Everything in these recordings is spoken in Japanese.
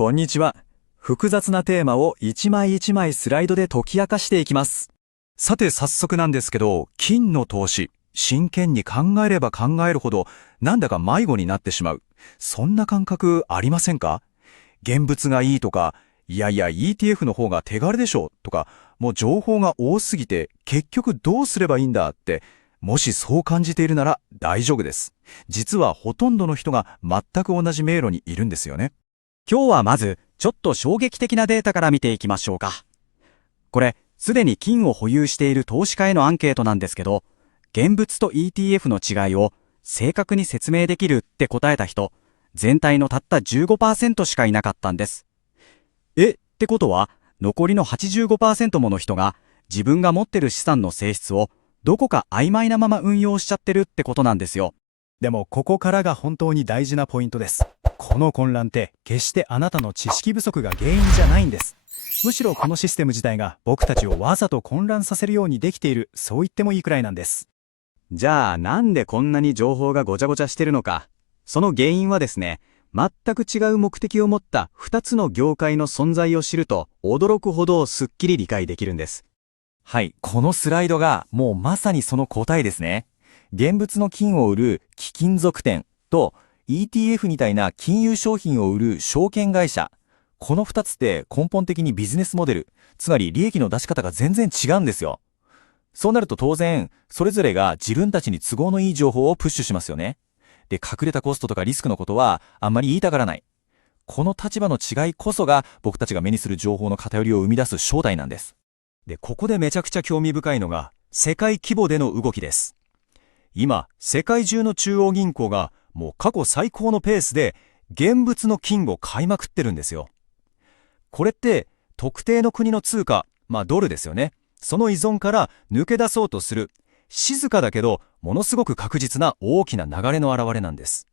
こんにちは。複雑なテーマを一枚一枚スライドで解き明かしていきます。さて早速なんですけど、金の投資、真剣に考えれば考えるほどなんだか迷子になってしまう。そんな感覚ありませんか？現物がいいとか、いやいや ETF の方が手軽でしょとか、もう情報が多すぎて結局どうすればいいんだって、もしそう感じているなら大丈夫です。実はほとんどの人が全く同じ迷路にいるんですよね。今日はまずちょっと衝撃的なデータから見ていきましょうか。これすでに金を保有している投資家へのアンケートなんですけど、現物と ETF の違いを正確に説明できるって答えた人、全体のたった 15% しかいなかったんです。ってことは残りの 85% もの人が自分が持ってる資産の性質をどこか曖昧なまま運用しちゃってるってことなんですよ。でもここからが本当に大事なポイントです。この混乱って決してあなたの知識不足が原因じゃないんです。むしろこのシステム自体が僕たちをわざと混乱させるようにできている、そう言ってもいいくらいなんです。じゃあなんでこんなに情報がごちゃごちゃしてるのか。その原因はですね、全く違う目的を持った2つの業界の存在を知ると驚くほどすっきり理解できるんです。はい、このスライドがもうまさにその答えですね。現物の金を売る貴金属店と ETF みたいな金融商品を売る証券会社。この2つって根本的にビジネスモデル、つまり利益の出し方が全然違うんですよ。そうなると当然、それぞれが自分たちに都合のいい情報をプッシュしますよね。で、隠れたコストとかリスクのことはあんまり言いたがらない。この立場の違いこそが僕たちが目にする情報の偏りを生み出す正体なんです。で、ここでめちゃくちゃ興味深いのが世界規模での動きです。今、世界中の中央銀行がもう過去最高のペースで現物の金を買いまくってるんですよ。これって特定の国の通貨、ドルですよね。その依存から抜け出そうとする、静かだけどものすごく確実な大きな流れの表れなんです。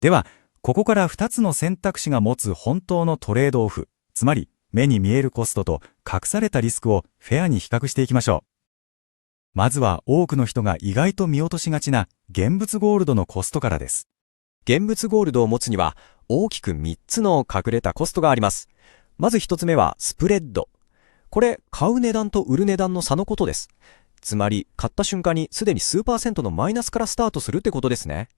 ではここから2つの選択肢が持つ本当のトレードオフ、つまり目に見えるコストと隠されたリスクをフェアに比較していきましょう。まずは多くの人が意外と見落としがちな現物ゴールドのコストからです。現物ゴールドを持つには大きく3つの隠れたコストがあります。まず1つ目はスプレッド。これ買う値段と売る値段の差のことです。つまり買った瞬間にすでに数パーセントのマイナスからスタートするってことですね。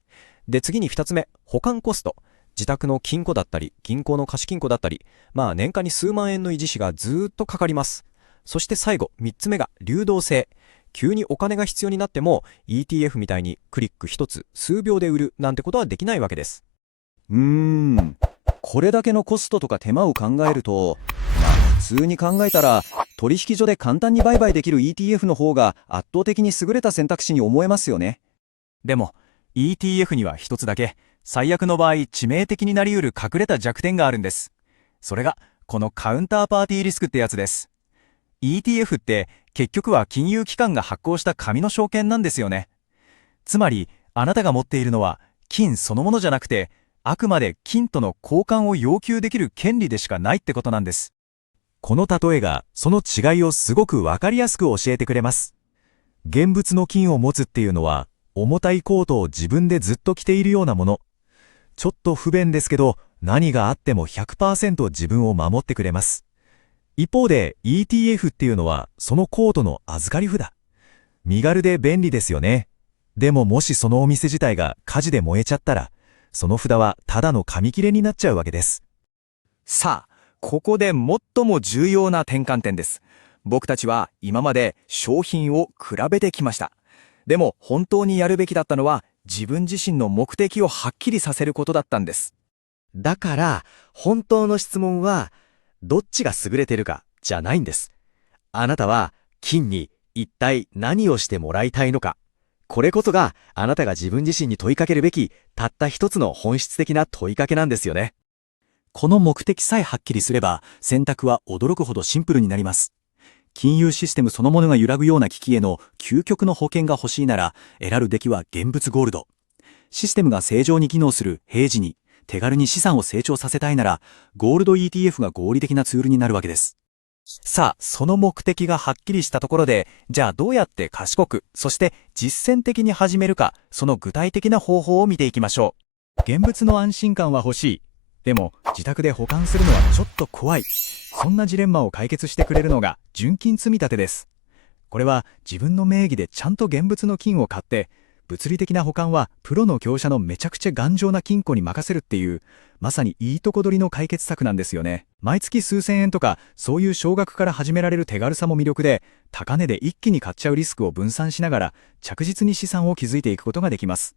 で次に2つ目、保管コスト。自宅の金庫だったり銀行の貸金庫だったり、年間に数万円の維持費がずーっとかかります。そして最後3つ目が流動性。急にお金が必要になっても ETF みたいにクリック1つ数秒で売るなんてことはできないわけです。これだけのコストとか手間を考えると、普通に考えたら取引所で簡単に売買できる ETF の方が圧倒的に優れた選択肢に思えますよね。でも ETF には一つだけ最悪の場合致命的になりうる隠れた弱点があるんです。それがこのカウンターパーティーリスクってやつです。 ETF って結局は金融機関が発行した紙の証券なんですよね。つまりあなたが持っているのは金そのものじゃなくて、あくまで金との交換を要求できる権利でしかないってことなんです。この例えがその違いをすごくわかりやすく教えてくれます。現物の金を持つっていうのは重たいコートを自分でずっと着ているようなもの。ちょっと不便ですけど何があっても 100% 自分を守ってくれます。一方で ETF っていうのはそのコートの預かり札。身軽で便利ですよね。でももしそのお店自体が火事で燃えちゃったら、その札はただの紙切れになっちゃうわけです。さあ、ここで最も重要な転換点です。僕たちは今まで商品を比べてきました。でも本当にやるべきだったのは自分自身の目的をはっきりさせることだったんです。だから本当の質問はどっちが優れてるかじゃないんです。あなたは金に一体何をしてもらいたいのか。これこそがあなたが自分自身に問いかけるべきたった一つの本質的な問いかけなんですよね。この目的さえはっきりすれば選択は驚くほどシンプルになります。金融システムそのものが揺らぐような危機への究極の保険が欲しいなら選るべきは現物ゴールド。システムが正常に機能する平時に手軽に資産を成長させたいならゴールド ETF が合理的なツールになるわけです。さあ、その目的がはっきりしたところで、じゃあどうやって賢く、そして実践的に始めるか、その具体的な方法を見ていきましょ現物の安心感は欲しい。でも自宅で保管するのはちょっと怖い。そんなジレンマを解決してくれるのが純金積立です。これは自分の名義でちゃんと現物の金を買って、物理的な保管はプロの業者のめちゃくちゃ頑丈な金庫に任せるっていう、まさにいいとこ取りの解決策なんですよね。毎月数千円とかそういう少額から始められる手軽さも魅力で、高値で一気に買っちゃうリスクを分散しながら着実に資産を築いていくことができます。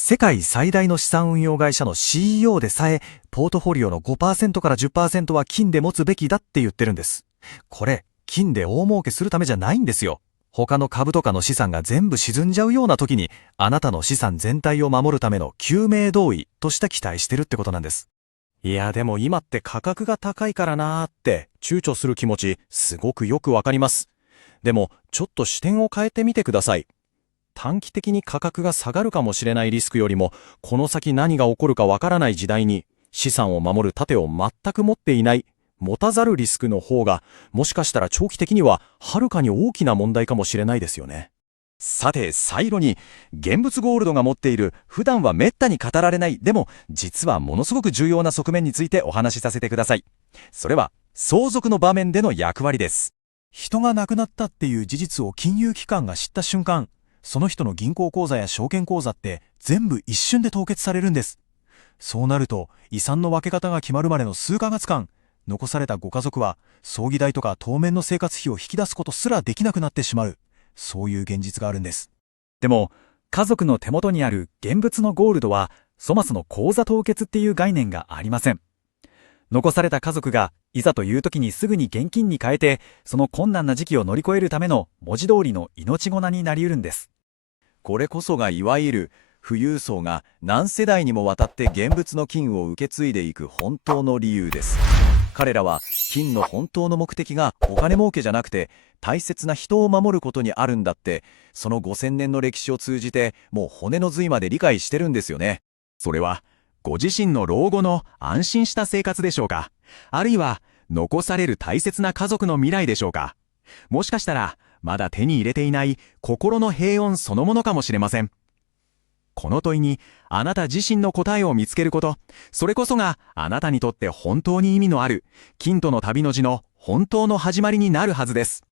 世界最大の資産運用会社の CEO でさえ、ポートフォリオの 5% から 10% は金で持つべきだって言ってるんです。これ、金で大儲けするためじゃないんですよ。他の株とかの資産が全部沈んじゃうような時に、あなたの資産全体を守るための救命胴衣として期待してるってことなんです。いやでも今って価格が高いからなーって躊躇する気持ちすごくよくわかります。でもちょっと視点を変えてみてください。短期的に価格が下がるかもしれないリスクよりも、この先何が起こるかわからない時代に資産を守る盾を全く持っていない、持たざるリスクの方が、もしかしたら長期的にははるかに大きな問題かもしれないですよね。さて最後に、現物ゴールドが持っている普段はめったに語られない、でも実はものすごく重要な側面についてお話しさせてください。それは相続の場面での役割です。人が亡くなったっていう事実を金融機関が知った瞬間、その人の銀行口座や証券口座って全部一瞬で凍結されるんです。そうなると遺産の分け方が決まるまでの数ヶ月間、残されたご家族は葬儀代とか当面の生活費を引き出すことすらできなくなってしまう、そういう現実があるんです。でも家族の手元にある現物のゴールドは、そもそも口座凍結っていう概念がありません。残された家族がいざという時にすぐに現金に変えて、その困難な時期を乗り越えるための文字通りの命綱になりうるんです。これこそがいわゆる富裕層が何世代にもわたって現物の金を受け継いでいく本当の理由です。彼らは金の本当の目的がお金儲けじゃなくて、大切な人を守ることにあるんだって、その5000年の歴史を通じてもう骨の髄まで理解してるんですよね。それはご自身の老後の安心した生活でしょうか、あるいは残される大切な家族の未来でしょうか、もしかしたらまだ手に入れていない心の平穏そのものかもしれません。この問いにあなた自身の答えを見つけること、それこそがあなたにとって本当に意味のある金との旅の字の本当の始まりになるはずです。